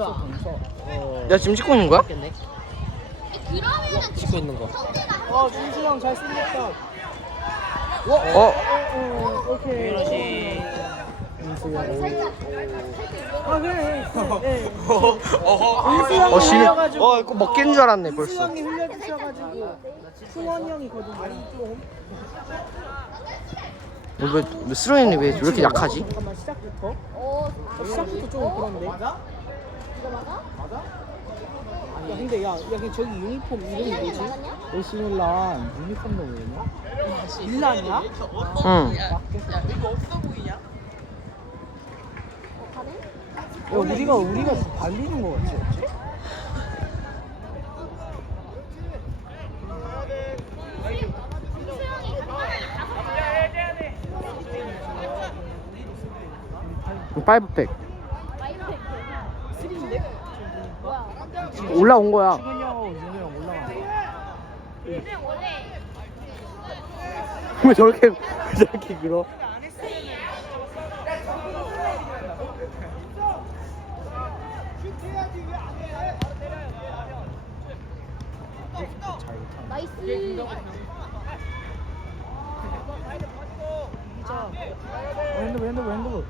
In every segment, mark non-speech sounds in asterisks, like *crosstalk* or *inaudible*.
야 지금 찍고 있는 거야? 찍고 있는 거. 아 준수 형 잘생겼다. 어? 어, 오케이. 이러시. 준수 형. 아 그래. 네. 어어 실. 흘려가지고. 어 이거 먹기는 줄 알았네 준수 벌써. 형이 흘려주셔가지고 승원 형이거든요. 좀. 왜, 왜 스로인이 왜 이렇게 약하지? 잠깐만 시작부터. 어, 시작부터 좀 그런데. 이거 맞아? 야 근데 야, 야 근데 저기 유니폼 이름이 이란이 뭐지? 맞았냐? 에시밀란 유니폼도 뭐냐? 밀란이야? 응. 어, 가네? 야 우리가 우리가 발리는 거 같지? 없지? 파이브팩 올라온 거야. 형하고 형. 왜 저렇게 *laughs* 왜 저렇게 길어? 나이스. 어, 핸드볼 핸드볼 핸드볼.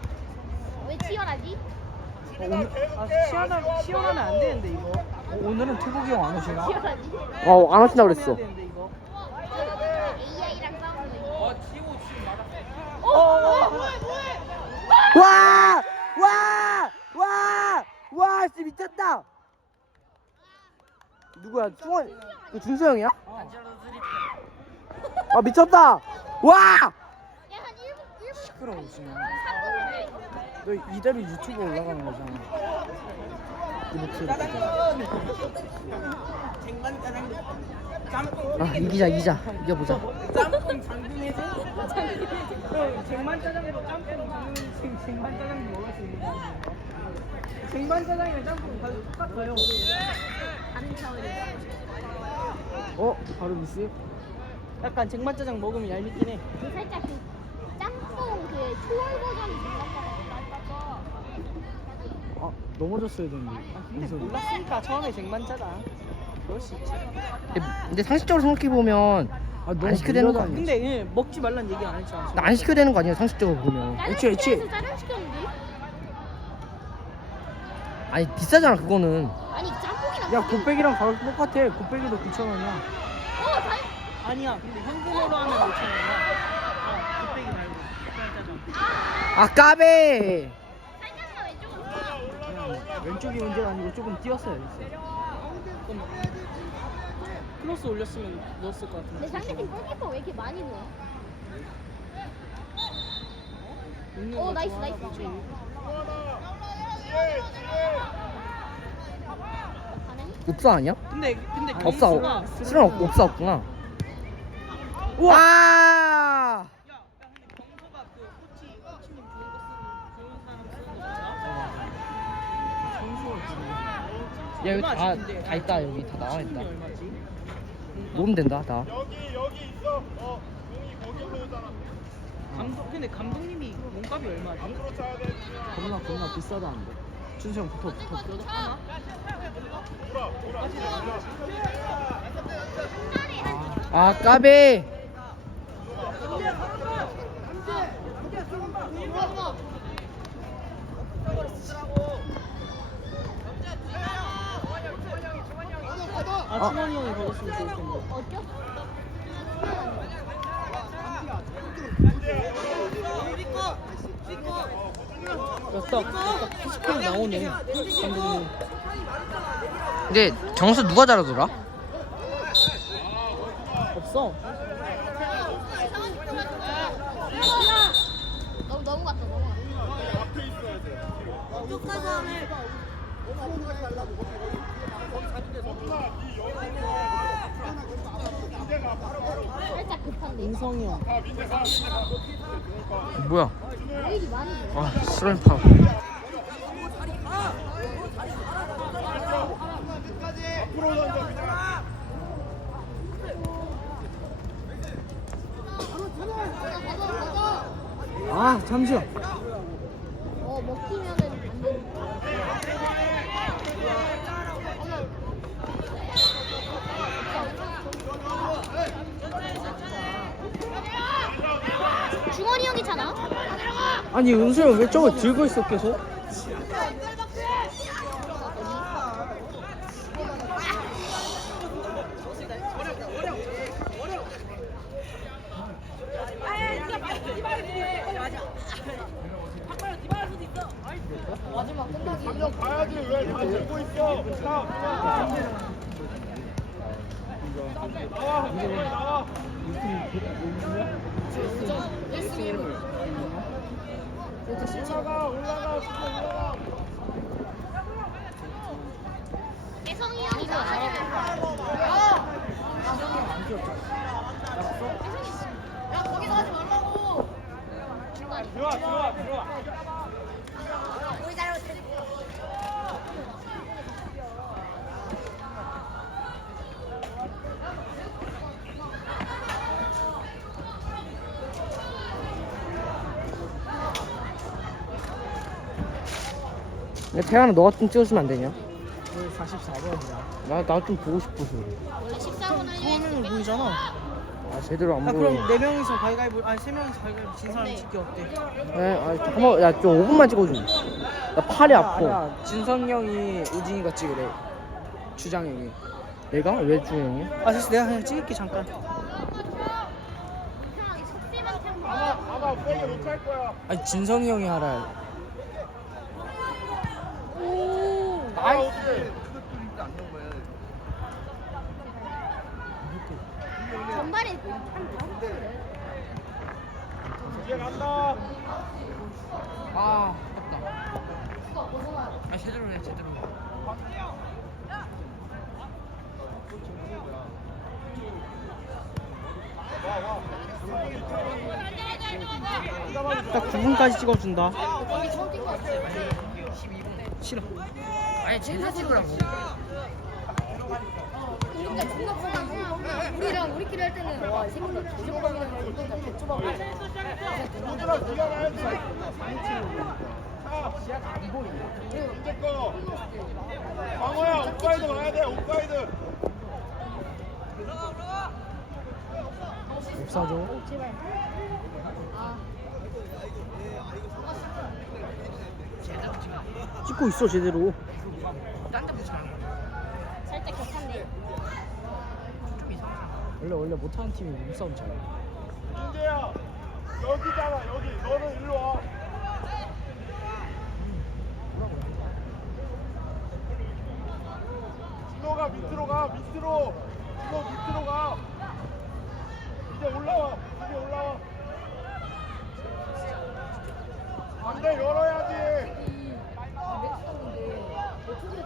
왜 치열하지? 어, 오늘 아 시원하 시원하면 안 되는데 이거. 어, 오늘은 태국이 형 안 오시나? 치열하지? 어 안 하신다 그랬어. AI랑 싸우는 거. 와! 와! 와! 와! 진짜 미쳤다. 누구야? 승원? 그 준수 형이야? 아 미쳤다. 와! 야 한 1분 1분 시끄러워 지금. 3분 너 이대로 유튜브 올라가는 거잖아. 이 목소리. 아 이기자 이기자 이겨보자. 짬뽕 장군해줘? 쟁반 짜장도 짬뽕 장군 쟁반 짜장도 먹을 수 있는 거 아니에요? 쟁반 짜장이랑 짬뽕 다 똑같아요. 다른 차원이. 어? 바로 미스? 약간 쟁반 짜장 먹으면 얄밉긴 해. 그 살짝 그 짬뽕 그 초월 버전이 생각보다 아 넘어졌어야 되는데. 아, 근데 몰랐으니까 처음에 쟁반 짜장. 그럴 수 있지. 근데, 근데 상식적으로 생각해 보면 아, 안 시켜야 되는 거 아니야? 근데 예, 먹지 말란 얘기 안 했잖아. 안 시켜야 되는 거 아니야 상식적으로 보면. 애초에, 애초에. 짜장 시켰는데? 아니 비싸잖아 그거는. 아니 짬뽕이랑 야 곱빼기랑 가격 똑같아. 곱빼기도 9,000원이야. 어, 다 아니야. 근데 현금으로 하면 5,000원이야. 아, 곱빼기 말고. 짜장. 아 까베. 살짝만 왼쪽으로. 그냥 왼쪽이 문제가 아니고 조금 됐어. 좀 크로스 올렸으면 넣었을 것 같은데. 내 상대팀 골키퍼 왜 이렇게 많이 넣어? 오거 나이스 좋아하나 나이스. 보지. 옵사 아니야? 근데 근데 없어. 경수가 실은 없- 옵사 없구나. 와! 경수가 그 코치 코치님 좋은 거 쓰는 좋은 사람 쓰는 거잖아. 경수가 야 여기 다, 다 있다 여기 다 나와 있다. 얼마지? 모으면 된다 다. 감독 근데 감독님이 몸값이 얼마지? 겁나 겁나 비싸다는데. 준수 형 붙어 붙어 붙어. 하나? 아 까베. 아 충원이 형이 걸었으면 감독님. 근데 경수 누가 잘하더라? 아 잠시만. 어 먹히면은 안 되는 아니 은수야 왜 저걸 들고 있어 계속? 한명 가야지 왜 다 들고 있어 자 나와 홍준이 나와 올라가 올라가 올라가 혜성이 형이 더 잘하고 들어와 들어와 들어와 태연아 너가 좀 찍어주면 안 되냐? 44번이야. 나 나 좀 보고 싶어서 원래 14분은 화면을 보이잖아. 아 제대로 안 아 보여 그럼 네 명이서 가위가위보 아니 세 명이서 가위가위보 진 사람 찍기 어때? 네, 아 한번 야좀 5분만 찍어줘 나 팔이 아파 아니야 진성 형이 우진이가 찍으래 주장 형이 내가? 왜 주영이? 아 됐어 내가 그냥 찍을게 잠깐. 이상하게 석세한테 한 번. 아마 아마 세게 못할 거야 아니 진성이 형이 하라 나이스 전발에 한 다섯 번? 이제 간다. 아 아깝다. 아 제대로 해 제대로. 딱 9분까지 찍어준다. 싫어 아니 제대로 찍으라고 그러니까 뻔하지. 우리랑 우리끼리 할 때는 와 생각나 개정방이랑 할 때는 다 개쩌방. 얘들아 뛰어가야지 자 시야가 안 보인다 이제 거 광호야 옥가이드 와야 돼 옥가이드 없어져 찍고 있어 제대로. 살짝 격한데. 원래 원래 못하는 팀이 몸싸움 잘해. 인재야 여기잖아 여기. 너는 일로 와. 진호가 밑으로 가 밑으로. 진호 밑으로 가. 이제 올라와 이제 올라와. 반대 열어야지 야 호준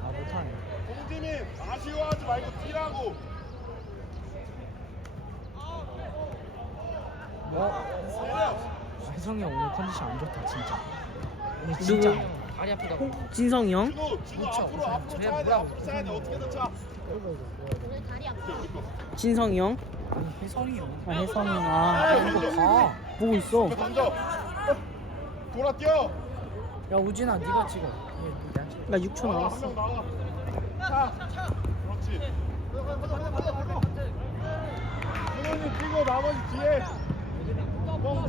아아 못하네 홍진이 아쉬워하지 말고 뛰라고 어? 혜성이 형 오늘 컨디션 안 좋다 진짜 오늘 진짜 누구? 다리 아프다고 진성이 형? 진호 진호 앞으로 앞으로 차야 돼 앞으로 차야 돼 어떻게든 차. 진성이 형? 아니 혜성이 형 아 혜성이 아 이거 가. 보고 있어. 던져 돌아 뛰어 야 우진아 네가 찍어 얘 내가 찍어. 나 6초 나와 남았어. 한명 나와 차 그렇지 준호님 뛰고 나머지 뒤에 뻥차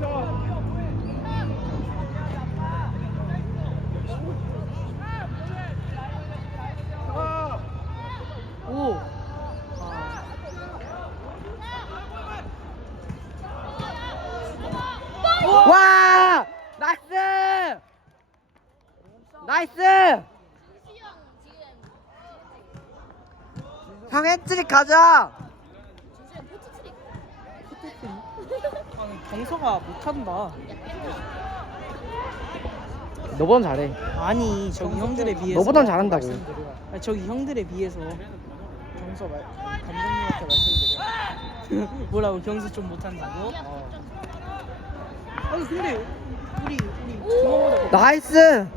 차 오. 와 나이스 나이스 형 해트릭 가자. 아니 경서가 못한다. 너보단 잘해 아니 저기 형들에 비해서. 너보단 잘한다고 아니, 저기 형들에 비해서. 정서 말 감독님한테 말씀드려 뭐라고 경서 좀 못한다고? 어. 아니 근데 우리 우리 나이스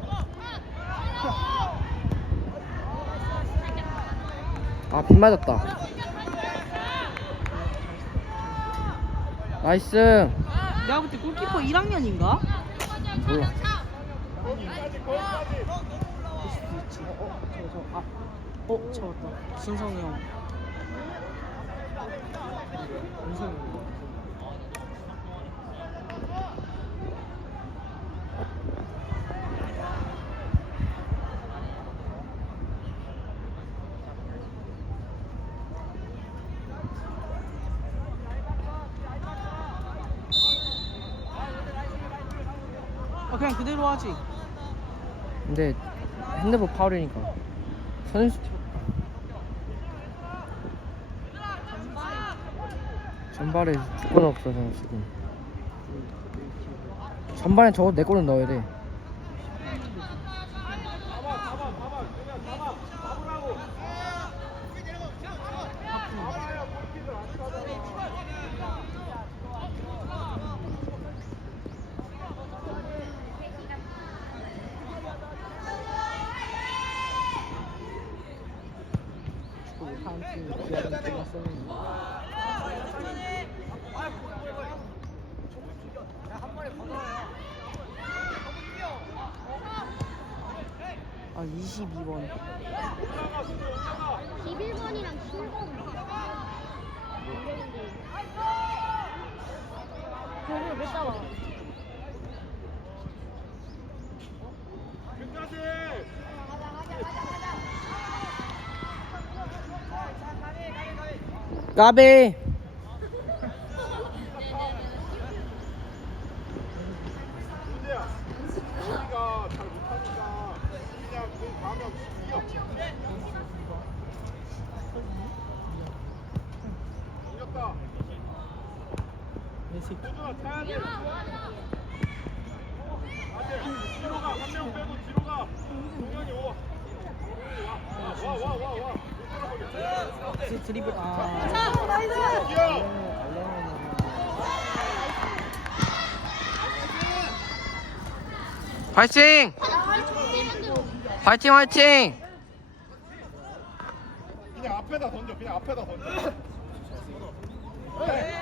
아 빗 맞았다 나이스 내가 볼때 골키퍼 1학년인가? 몰라 어 잡았다. 순성이 형 윤성이 형. 아 그냥 그대로 하지. 근데 핸드폰 파울이니까. 선수 전발에 주권 없어서 지금. 전반에 저거 내 골은 넣어야 돼 축구 못하는 팀이 기아를 제가 쏘는 거 아 22번 11번이랑 7번. 공을 못 잡아. 끝까지 까베 문제야 우리가 잘 못하니까 그냥 공 가면 이겨 이겼다 내 새끼 호준아 차야 돼 안돼 뒤로 가 한 명 빼고 뒤로 가 동현이 와 와 와 와 와 드- 드리블 아 화이팅! 화이팅 화이팅! 그냥 앞에다 던져 그냥 앞에다 던져 *laughs*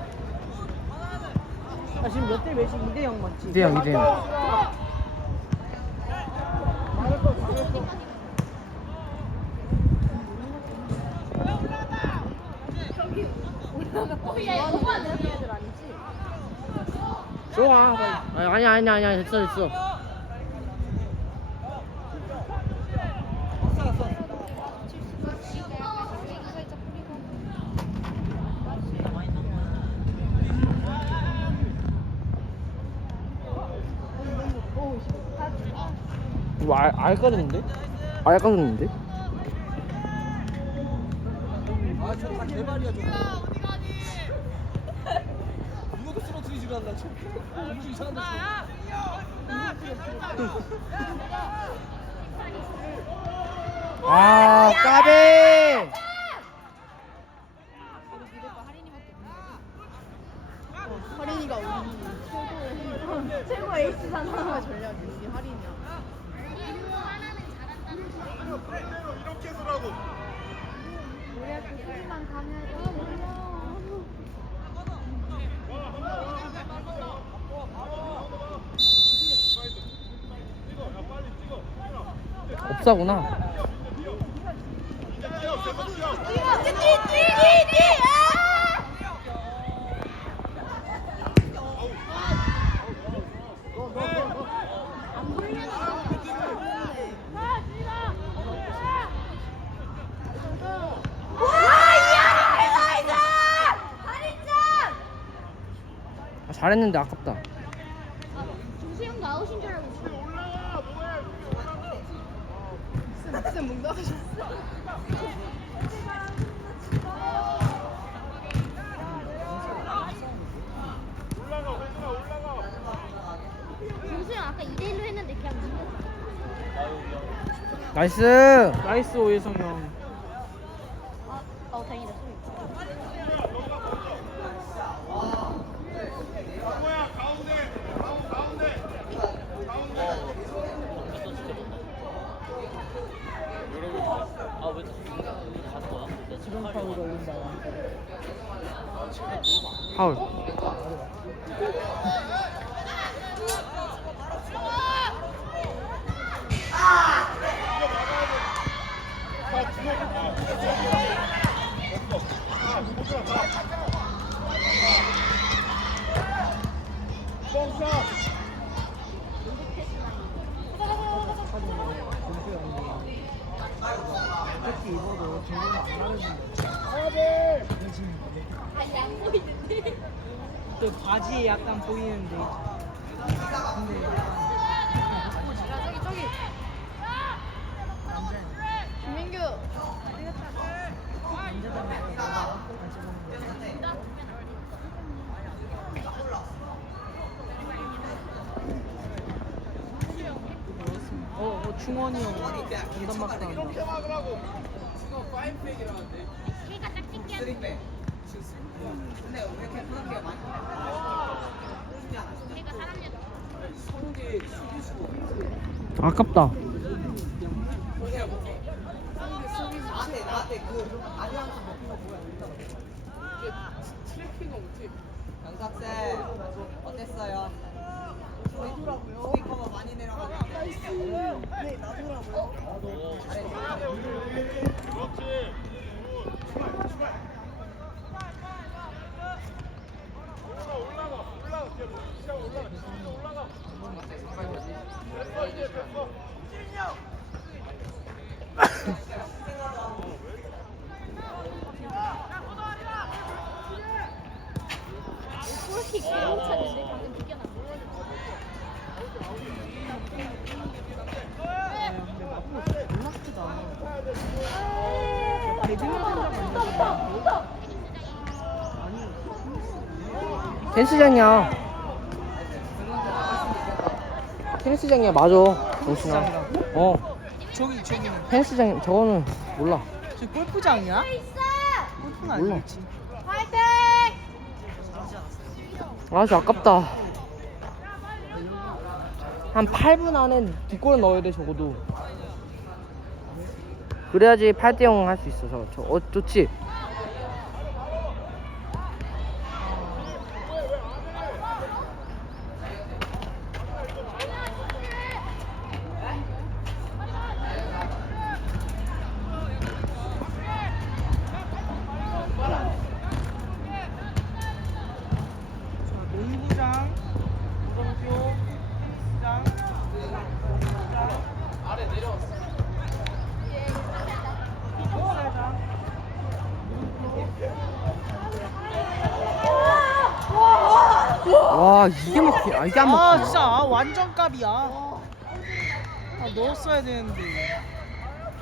아 지금 몇 대 몇이? 2대 0 맞지? 이대형 이대형 좋아 아니 아니 아니 아니 됐어 됐어 알, 알까졌는데? 알 까졌는데? 아저다 개발이야 저거 이것도 쓰러뜨리지를 않나 저 무슨 이상한데 아 까비 하린이가 우리 최고 에이스 상상과 전략이 우리 하린이야. 반대로 이렇게 서라고 우리 학교 수비만 가면 아 몰라. 없사구나 이제 뛰어 계속 뛰어 아, 잘했는데 아깝다 김수영도 아웃인 줄 알고 있어. 쌤 뭉다하셨어. 김수영 아까 2대 1로 했는데 그냥. 나이스 나이스 오해성 형. 아, 어 다행이다 소리. 뭐야 가운데 가운데 가운데 가운데 지금 파고 걸린다. 파울. 입어도 중간에 안 가려진다. 가야돼 그 바지에 약간 보이는데. 근데 약간 저기 저기. 김민규. 어, 어 충원이 형 막다. 이렇게 막으라고 키가 딱 아깝다 연습생 어땠어요? 소리 커버 많이 내려가지고. 네, 나도라고요. 그렇지 올라가 올라가 올라가 진짜 올라가 진짜 올라가 됐어 이제 됐어 헬스장이야 헬스장이야 맞아. 정신아 어. 저기 저기는 헬스장 저거는 몰라. 저 골프장이야? 골프는 몰라. 아니겠지. 아주 아깝다. 한 8분 안에 두골 넣어야 돼 적어도. 그래야지 8대 0 할 수 있어 저, 저 어, 좋지 깝이야. 아 넣었어야 되는데.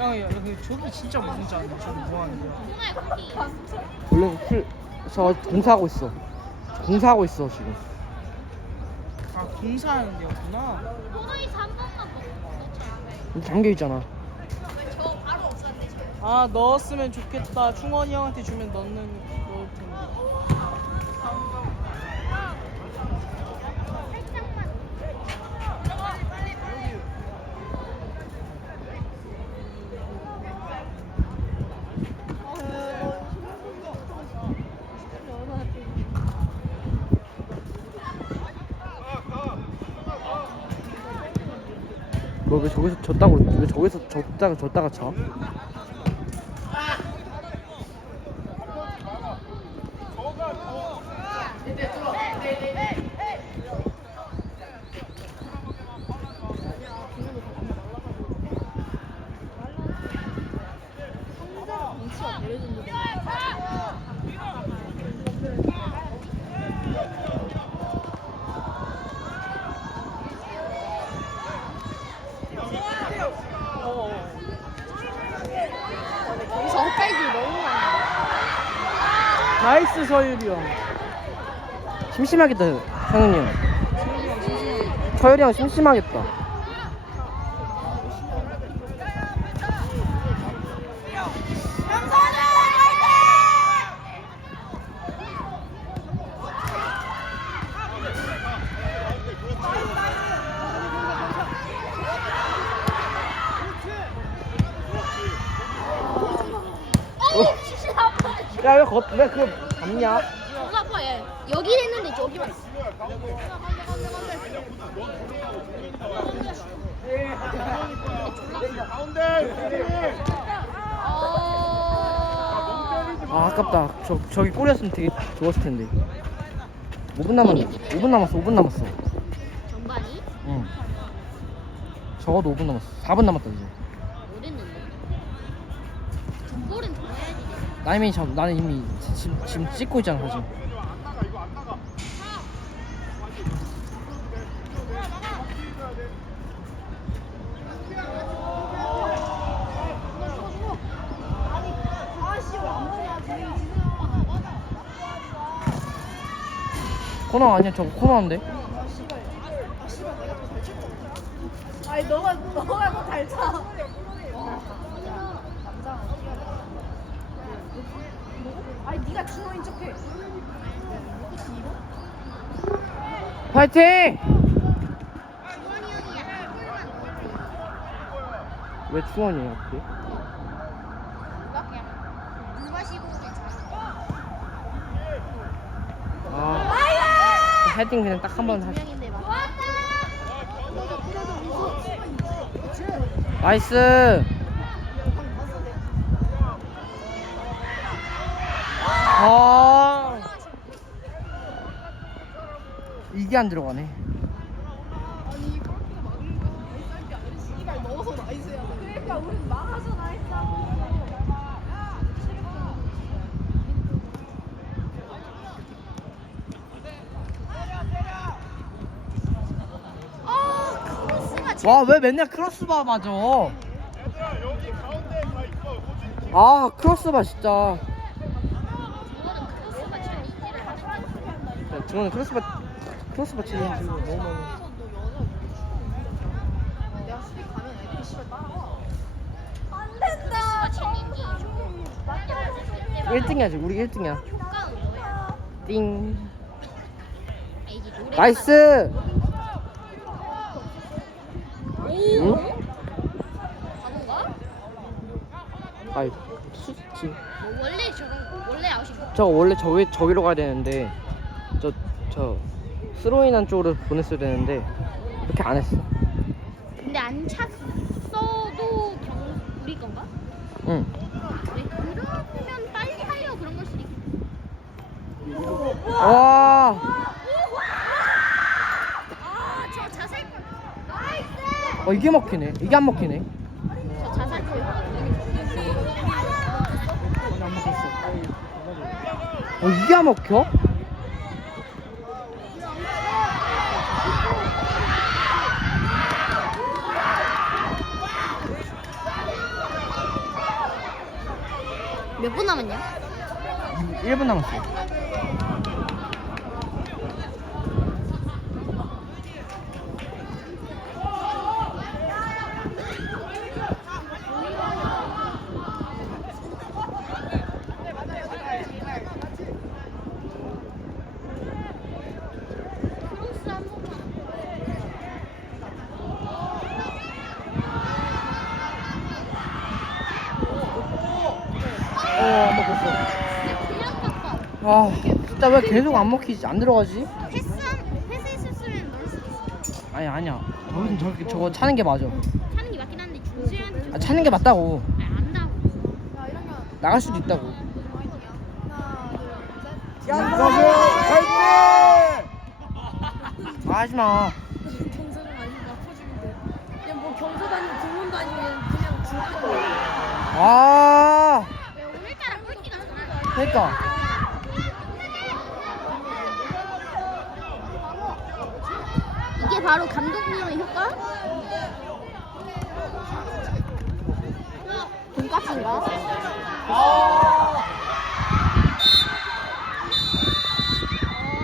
야, 야, 그 저기 진짜 무슨 짠데? 저기 뭐 하는 거야? 원래 풀, 저 공사하고 있어 공사하고 있어 지금 아 공사하는 데였구나. 너희 잠깐만 먹자. 잠겨 있잖아 아 넣었으면 좋겠다. 충원이 형한테 주면 넣는 넣을 텐데. 너 왜 저기서 졌다고 졌다가 졌다가 쳐? 심심하겠다 성훈이 형 서열이 형 심심하겠다. 어? 야왜 걷.. 왜 그거 잡냐? 여기 했는데 저기만 있어. 가운데 어... 아 아깝다. 저, 저기 골이었으면 되게 좋았을 텐데. 5분 남았네. 5분 남았어 5분 남았어. 전반이? 응. 적어도 5분 남았어. 4분 남았다 이제. 어딨는데? 두 볼은 더 해야지. 나이맨이 잡 나는 이미 지- 지금, 지금 찍고 있잖아 사진 코너 아니야 저거 코너인데 아니 너가 너가 더잘 차. 아니 네가 준호인 척해. 파이팅! 왜 충원이에요 그게? 물 마시고 아 헤딩 그냥 딱 한번 막. 나이스. 아. 이게 안 들어가네 그러니까 우린 막아서 나했다고. 아 크로스가 제 와 왜 맨날 크로스바 맞아 아 크로스바 진짜 저거는 야, 저는 크로스바 크로스바 치는 줄 너무 인기. 1등이야 지금 우리 1등이야 효과는 뭐야? 띵 아, 나이스 오. 응? 아이 수지 뭐 원래 저건 원래 아웃인가? 저 원래 저기 저기로 가야 되는데 저 저 스로인한 쪽으로 보냈어야 되는데 이렇게 안 했어. 근데 안 찼어도 경 우리 건가? 응. 왜 그러면 빨리 하려 그런 걸 수도 있고. 와. 아저 자살 나이스. 어 이게 먹히네. 이게 안 먹히네. 저 자살 어 이게 안 먹혀? 몇 분 남았냐? 1분 남았어. 크로스 한 번만. 어안 먹혔어. 그냥 깎아. 아 진짜 왜 계속 안 먹히지? 안 들어가지? 패스 한 패스 있었으면 넣을 있어. 아니 아니야. 저기는 저기 저거 차는 게 맞아. 차는 게 맞긴 한데 준수한테 아 차는 게 맞다고. 아, 안다고. 나갈 수도 있다고. 이사수 화이팅 아, 하지 마. 경사는 아니고 아파지는데. 그냥 뭐 경사 다니고 공원도 아니고 그냥 그냥 중간. 아 왜 오늘따라 꼴찌가 전화? 그러니까 바로 감독님의 효과? 돈까스인가? 아.